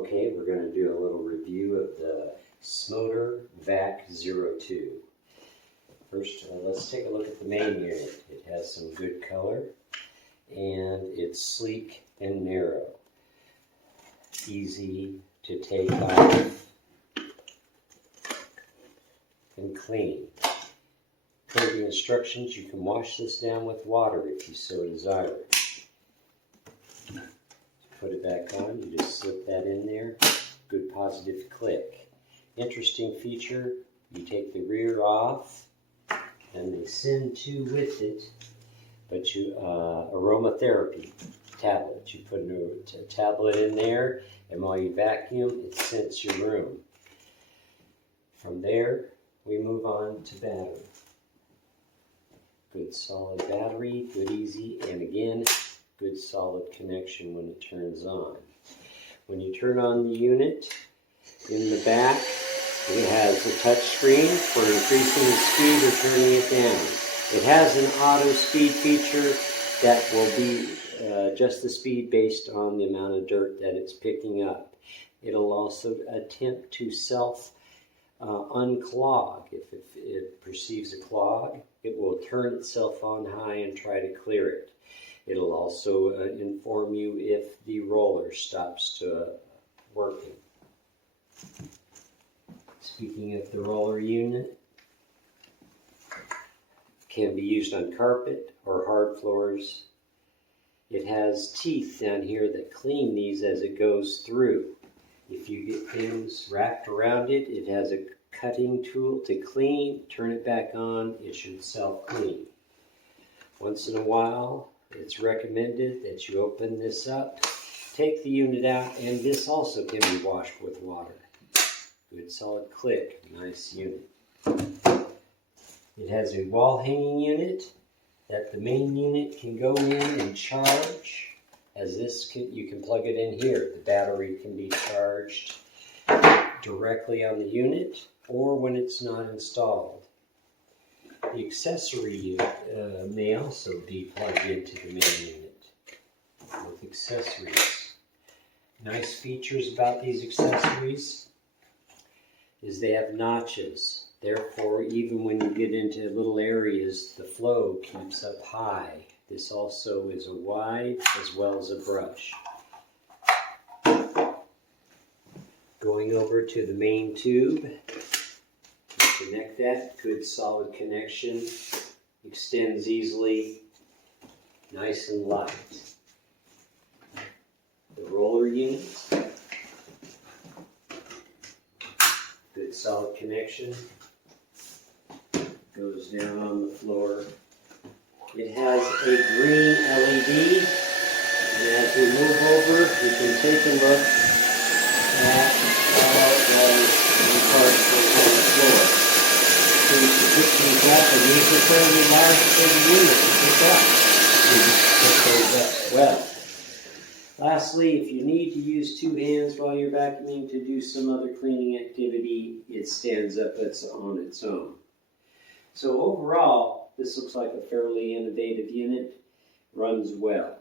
Okay, we're going to do a little review of the SMOTURE VAC 02. First, let's take a look at the main unit. It has some good color, and it's sleek and narrow. Easy to take off and clean. Per the instructions, you can wash this down with water if you so desire. Put it back on, you just slip that in there. Good positive click. Interesting feature, you take the rear off, and they send two with it, but you, aromatherapy tablet. You put a tablet in there, and while you vacuum, it scents your room. From there, we move on to battery. Good solid battery, good easy, and again, good solid connection when it turns on. When you turn on the unit, in the back, it has a touch screen for increasing the speed or turning it down. It has an auto speed feature that will be adjust the speed based on the amount of dirt that it's picking up. It'll also attempt to self unclog. If it perceives a clog, it will turn itself on high and try to clear it. It'll also inform you if the roller stops working. Speaking of the roller unit, can be used on carpet or hard floors. It has teeth down here that clean these as it goes through. If you get things wrapped around it, it has a cutting tool to clean. Turn it back on, it should self-clean. Once in a while, it's recommended that you open this up, take the unit out, and this also can be washed with water. Good solid click, nice unit. It has a wall hanging unit that the main unit can go in and charge. As this, you can plug it in here. The battery can be charged directly on the unit or when it's not installed. The accessory unit may also be plugged into the main unit with accessories. Nice features about these accessories is they have notches. Therefore, even when you get into little areas, the flow keeps up high. This also is a wide as well as a brush. Going over to the main tube, connect that, good solid connection, extends easily, nice and light. The roller unit, good solid connection, goes down on the floor. It has a green LED, and as we move over, we can take a look at all the parts on the floor. So you can pick these up, and these are fairly large for the unit to pick up. You just pick those up well. Lastly, if you need to use two hands while you're vacuuming to do some other cleaning activity, it stands up on its own. So overall, this looks like a fairly innovative unit, runs well.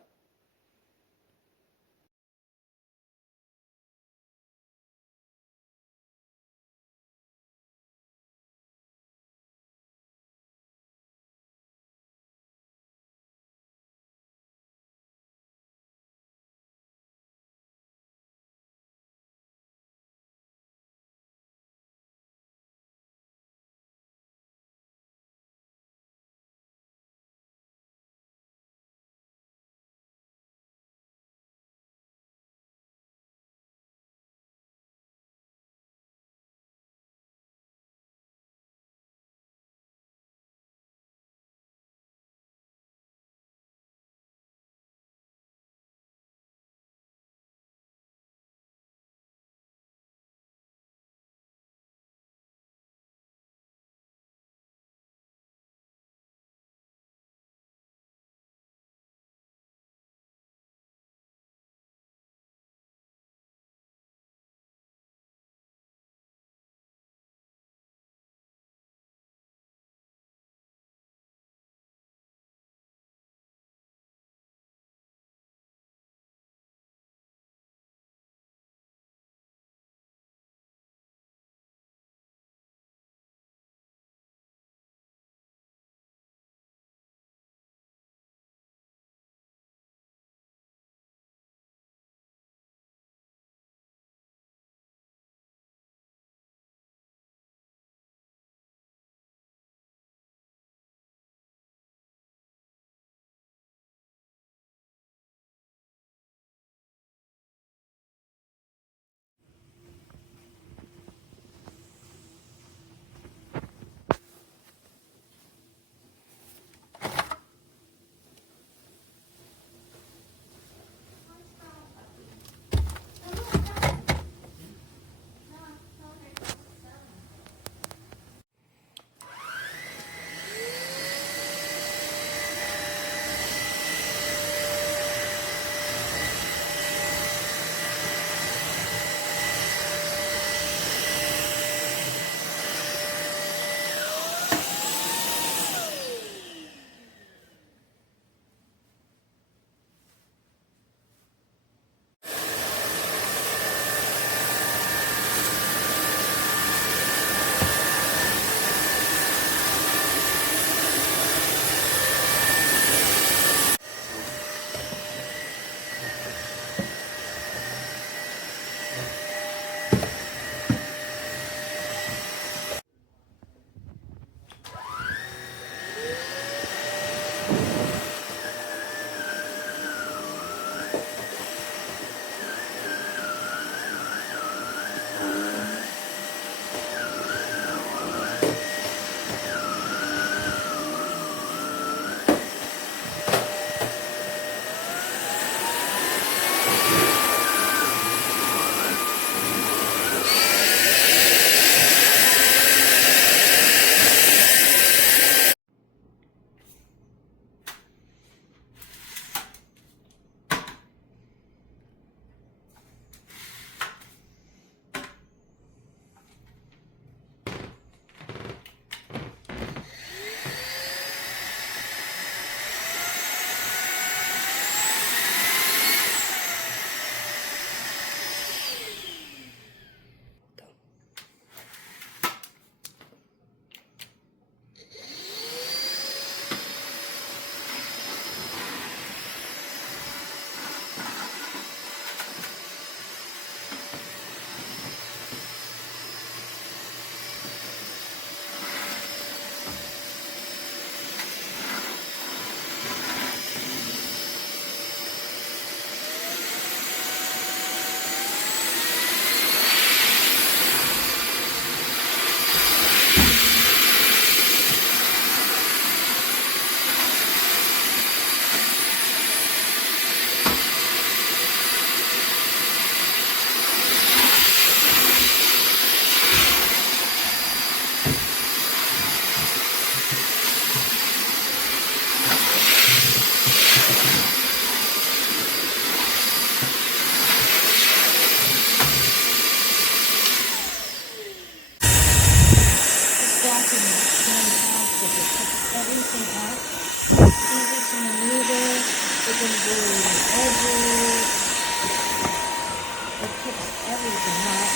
kicks everything out.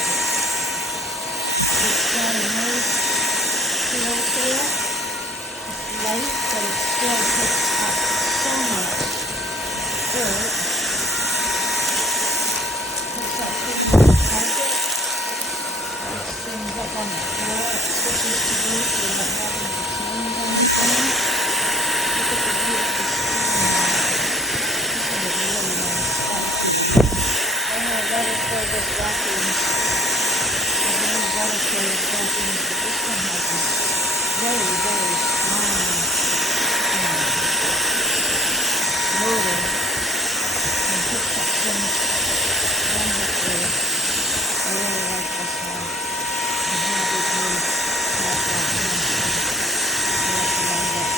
It's got a nice feel to it. It's light, but it still picks up so much dirt. Picks up pretty much carpet. Picks things up on the floor. It switches to roof without having to change anything. Look at the beautiful steam. This is a really nice vacuum. I have other cordless vacuums. I've used other cordless vacuums, but this one has a very, very strong motor and picks up things wonderfully. I really like this one. I'm happy to have that one. I recommend it.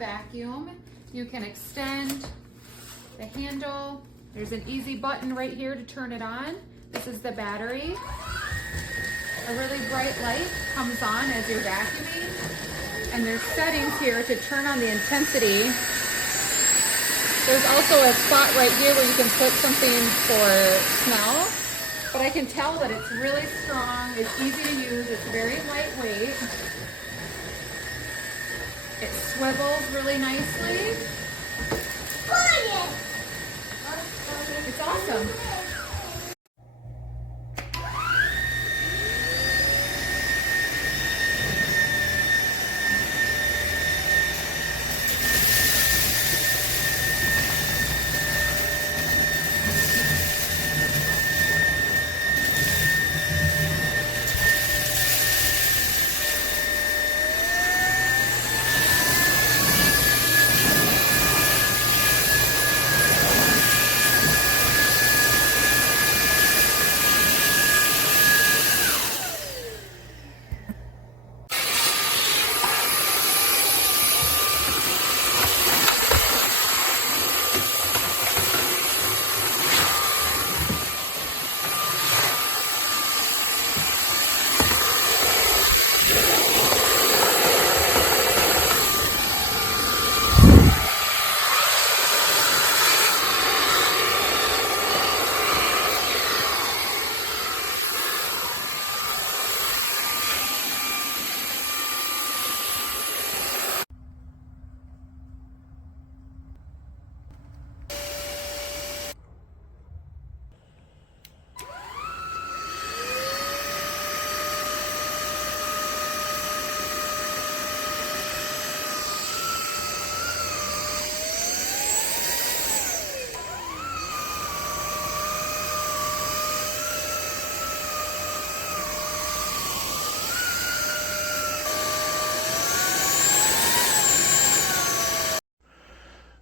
vacuum. You can extend the handle. There's an easy button right here to turn it on. This is the battery. A really bright light comes on as you're vacuuming. And there's settings here to turn on the intensity. There's also a spot right here where you can put something for smell. But I can tell that it's really strong, it's easy to use, it's very lightweight. It swivels really nicely. It's awesome.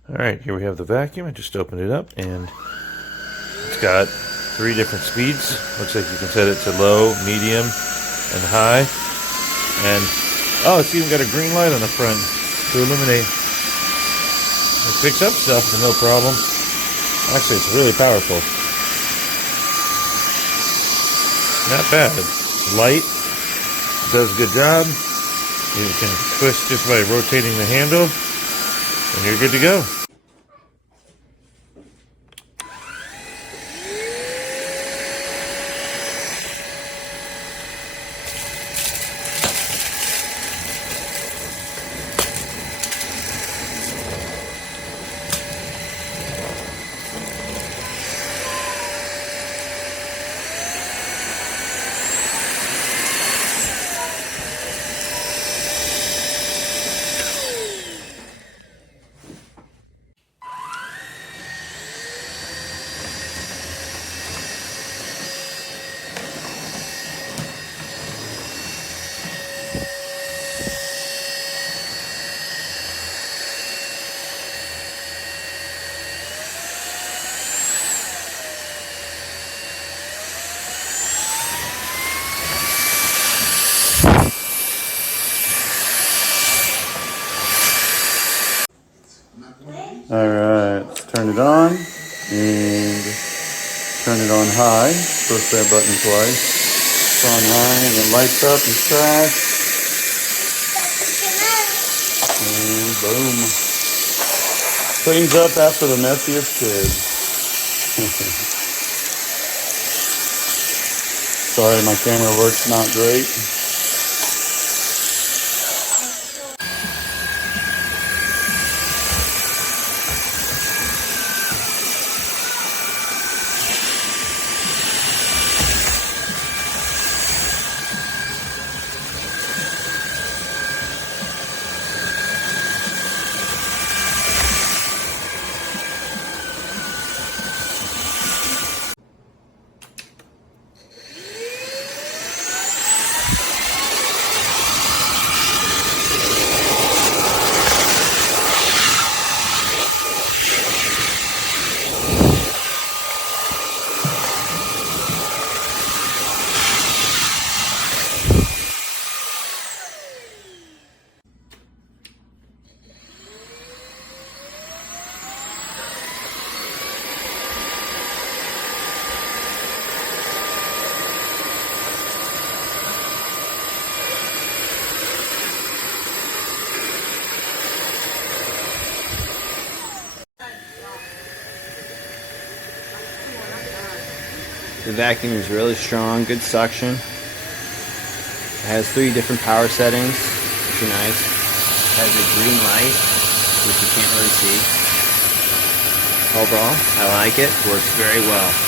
Alright, here we have the vacuum. I just opened it up and it's got 3 different speeds. Looks like you can set it to low, medium, and high. And, oh, it's even got a green light on the front to illuminate. It picks up stuff with no problem. Actually, it's really powerful. Not bad. It's light. It does a good job. You can twist just by rotating the handle. And you're good to go. Alright, let's turn it on and turn it on high. Push that button twice. It's on high and it lights up and trash. And boom. Cleans up after the messiest kid. Sorry, my camera work's not great. The vacuum is really strong, good suction. It has 3 different power settings, which are nice. It has a green light, which you can't really see. Overall, I like it. Works very well.